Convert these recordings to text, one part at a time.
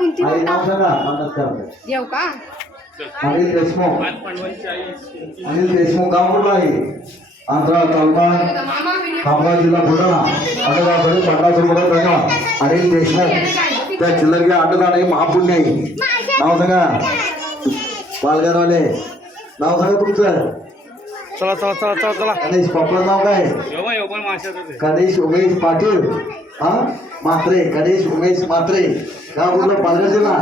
कोणती आणि नोट नाव सांगा मदत करते. येऊ का? अनिल देशमुख. अनिल देशमुख गाव कुठलं आहे? आंध्रा तालुका खामगाव जिल्हा बुलढाणा. अन्नदानासाठी 50 रुपये धन्यवाद. अनिल देशमुख त्या चिल्लरगे अन्नदान हे महापुण्य आहे. नाव सांगा पालघरवाले. नाव सांगा तुमचं. चला चला चला चला चला. गणेश पापड नाव काय? गणेश उमेश पाटील. हा म्हात्रे. गणेश उमेश म्हात्रे. गाव कुठलं? पालघर जिल्हा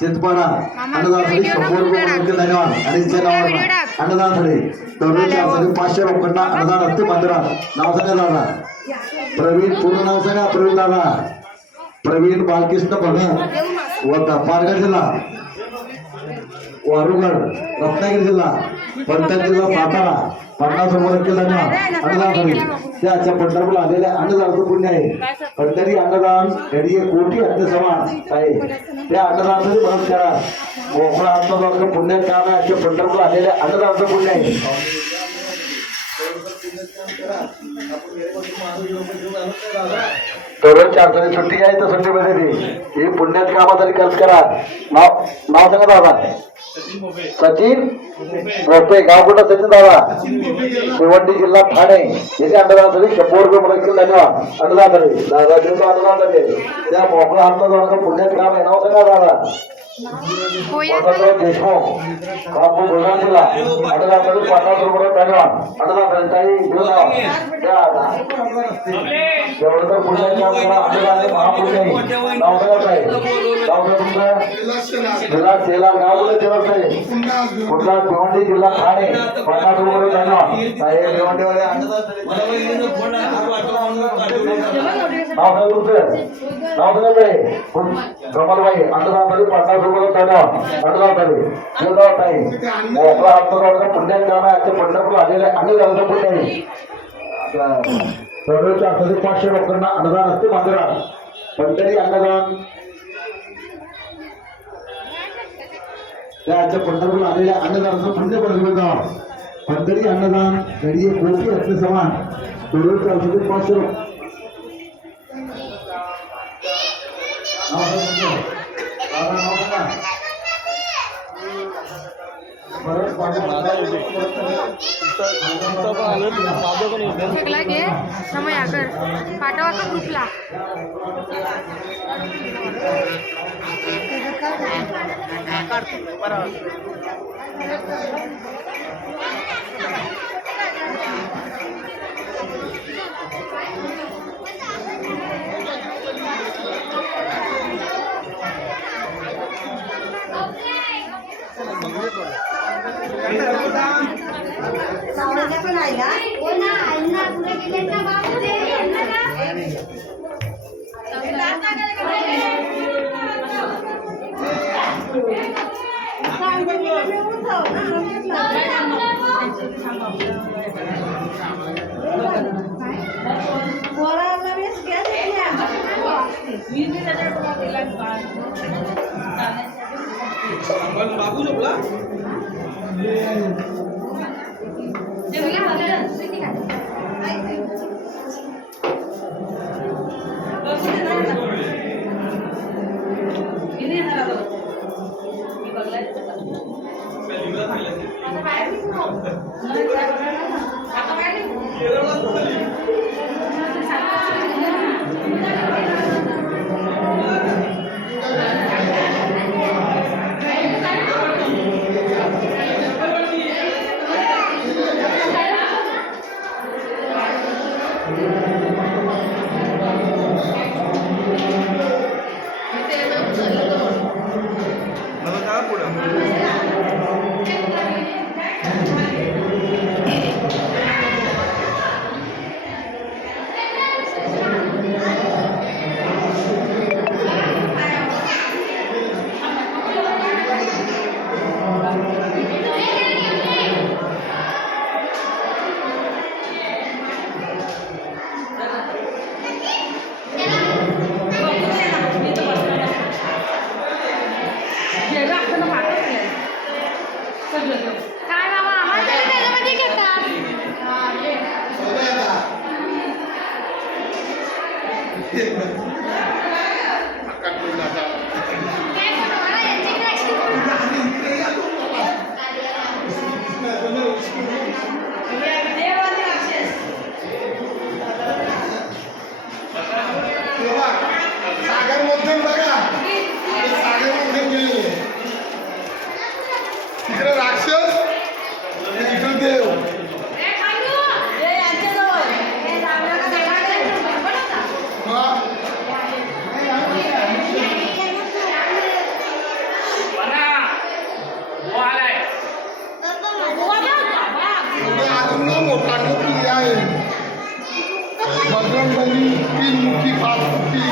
चिंचपाडा. अन्नदानासाठी 100 रुपये धन्यवाद. आणि अन्नदानासाठी दररोज 500 लोकांना अन्नदान असते मंदिरात. नाव सांगा दादा. प्रवीण. पूर्ण नाव सांगा. प्रवीण दादा. प्रवीण बालकृष्ण भगत व पालघर जिल्हा वारुगड रत्नागिरी जिल्हा पंढरपूर जिल्हा सातारा. 50 रुपये धन्यवाद. अन्नदानासाठी त्याच्या पंढरपूरला आलेल्या अन्नदानाचं पुण्य आहे. पंढरी अन्नदान घरी कोटी हत्ते समान आहे. त्या अन्नदानासाठी मदत करा. मोकळा अन्नदानाचं पुण्य काम आहे. पंढरपूरला आलेल्या अन्नदानाचं पुण्य आहे. दररोज 4 जणी सुट्टी आहे तर सुट्टीमध्ये ही पुण्यात कामासाठी खर्च करा. नाव सांगा दादा. सचिन मोठे. गाव कुठं? सचिन दादा. भिवंडी जिल्हा ठाणे. येथे अन्नदानासाठी 100 रुपये मदत केली. धन्यवाद. अन्नदानासाठी दादा अन्नदानासाठी त्या मोकळा अन्नदानाचं पुण्यात काम आहे. नाव सांगा दादा. देशमुख कापूर बुलढाणा जिल्हा. अन्नदानासाठी 50 रुपये धन्यवाद. अन्नदानासाठी एवढं पुण्यात काम करा. अन्नदान महापुण्य आहे. नाव सांगा आहे. नाव तुमचं. जिल्हा सेला. गाव कुठं? कुठला? भिवंडी जिल्हा ठाणे. 50 रुपये धन्यवाद. भिवंडीवाले नाव सांगा तुमचं. नाव सांगा कमलबाई. अन्नदानासाठी 50 रुपये धन्यवाद. अन्नदानासाठी मोकळा अन्नदानाचं पुण्यात काम आहे. पंढरपूर आलेल्या अन्नदानाचं पुण्य आहे. दररोज 500 लोकांना अन्नदान असते मंदिरात. पंढरी अन्नदान त्याच्या पंढरपूर आलेल्या अन्नदानाचं पुण्य पडलं. पंढरी अन्नदान घरी कोटी असते समान. दररोज 500 फेकला घे समय आकर पाठवा का ग्रुपला. बाबू झोपला. काय बाबा उठून बघा आणि सागर उठून गेले तिकडे राक्षस आणि इकडे देव अजून मोठा टोपली आहे बजरंगबली तीन मुखी पाच मुखी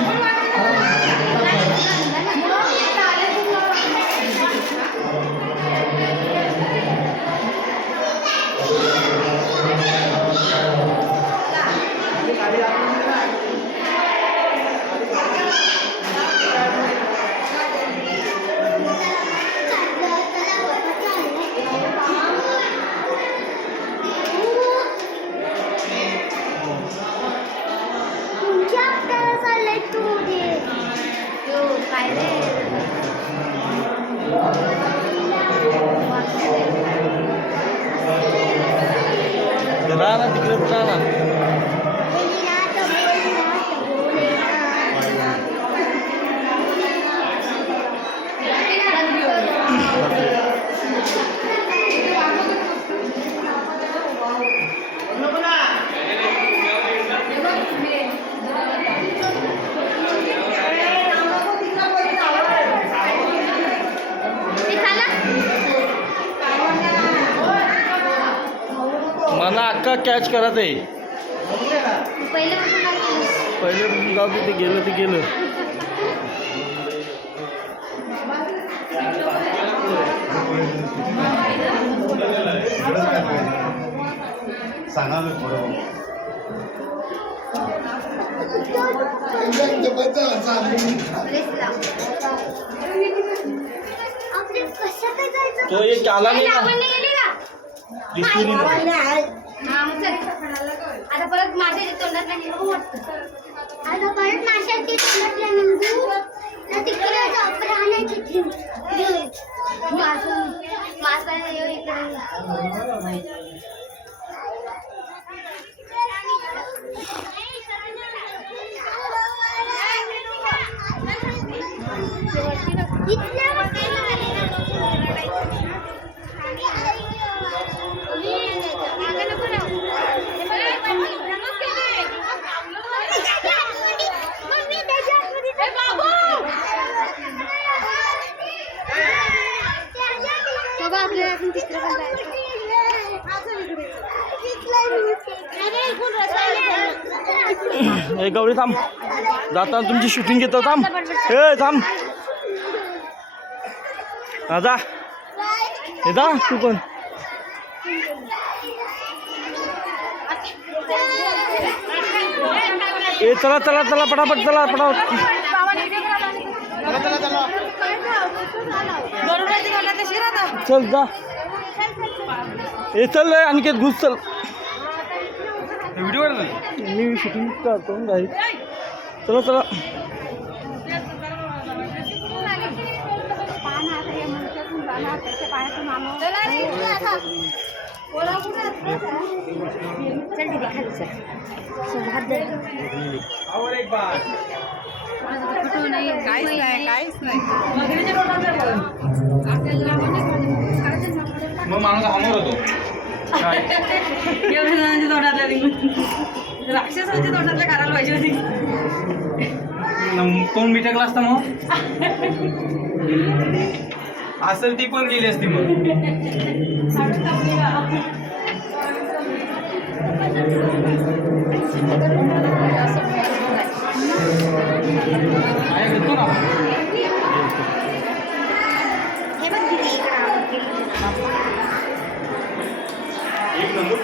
राहणार तिकडे राहणार मला अक्का कॅच करत आहे पहिले जाऊ दे, ते गेलं ते गेलं तो एक आला नाही ना दिसली नाही. आता परत माझ्या तोंडात नाही आता परत माशाची तोंडातल्या निघू ना तिकडे प्राण्याची मासा ए गौरी थांब जाता तुमची शूटिंग घेतो थांब ए थांब जा हे जा तू पण ए चला चला चला पटापट चला पटापट चल जा ए चल रे अनिकेत घुस चल व्हिडिओ मी शूटिंग करतो गाई चला चला मग माणूस समोर होतो एवढ्या जणांच्या तोंडातल्या राक्षसांच्या तोंडातल्या करायला पाहिजे होती तोंड मिटकला असता मग असेल ती पण गेली असती मग घेतो ना एक नंबर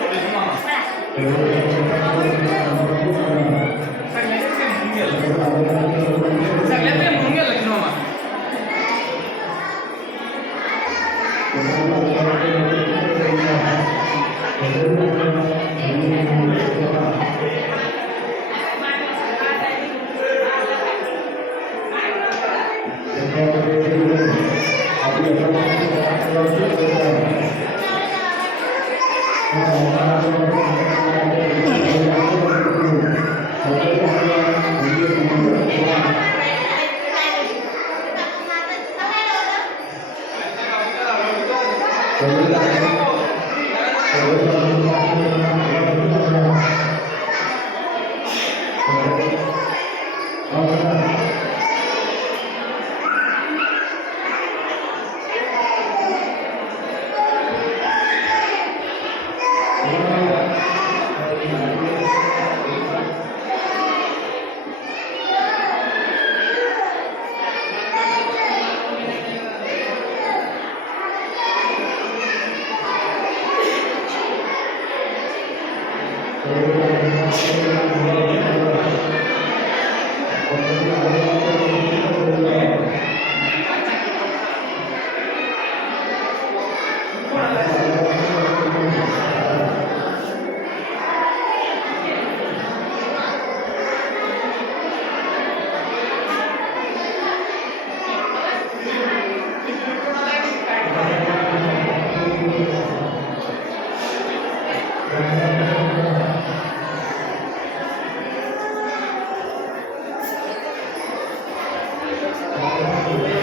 सगळ्यात म्हणून गेला की मामा Thank you.